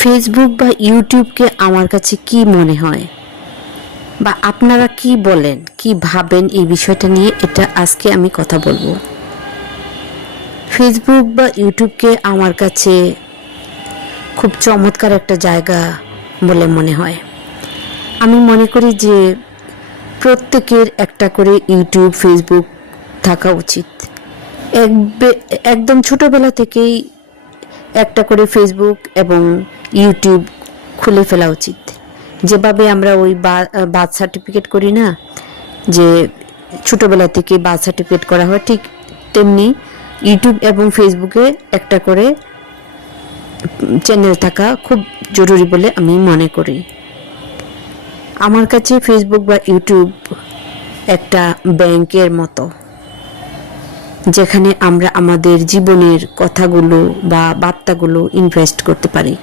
Facebook বা ইউটিউবকে আমার কাছে কি মনে হয় বা আপনারা কি বলেন, কি ভাবেন এই বিষয়টা নিয়ে, এটা আজকে আমি কথা বলবো। ফেসবুক বা ইউটিউবকে আমার কাছে খুব চমৎকার একটা জায়গা বলে মনে হয়। আমি মনে করি যে প্রত্যেকের একটা করে ইউটিউব, ফেসবুক থাকা উচিত। একদম ছোটবেলা থেকেই একটা করে ফেসবুক এবং ইউটিউব খুলে ফেলা উচিত। যেভাবে আমরা ওই বার্থ সার্টিফিকেট করি না, যে ছোটবেলা থেকে বার্থ সার্টিফিকেট করা হয়, ঠিক তেমনি ইউটিউব এবং ফেসবুকে একটা করে চ্যানেল থাকা খুব জরুরি বলে আমি মনে করি। আমার কাছে ফেসবুক বা ইউটিউব একটা ব্যাংকের মতো, যেখানে আমরা আমাদের জীবনের কথাগুলো বা বার্তাগুলো ইনভেস্ট করতে পারি।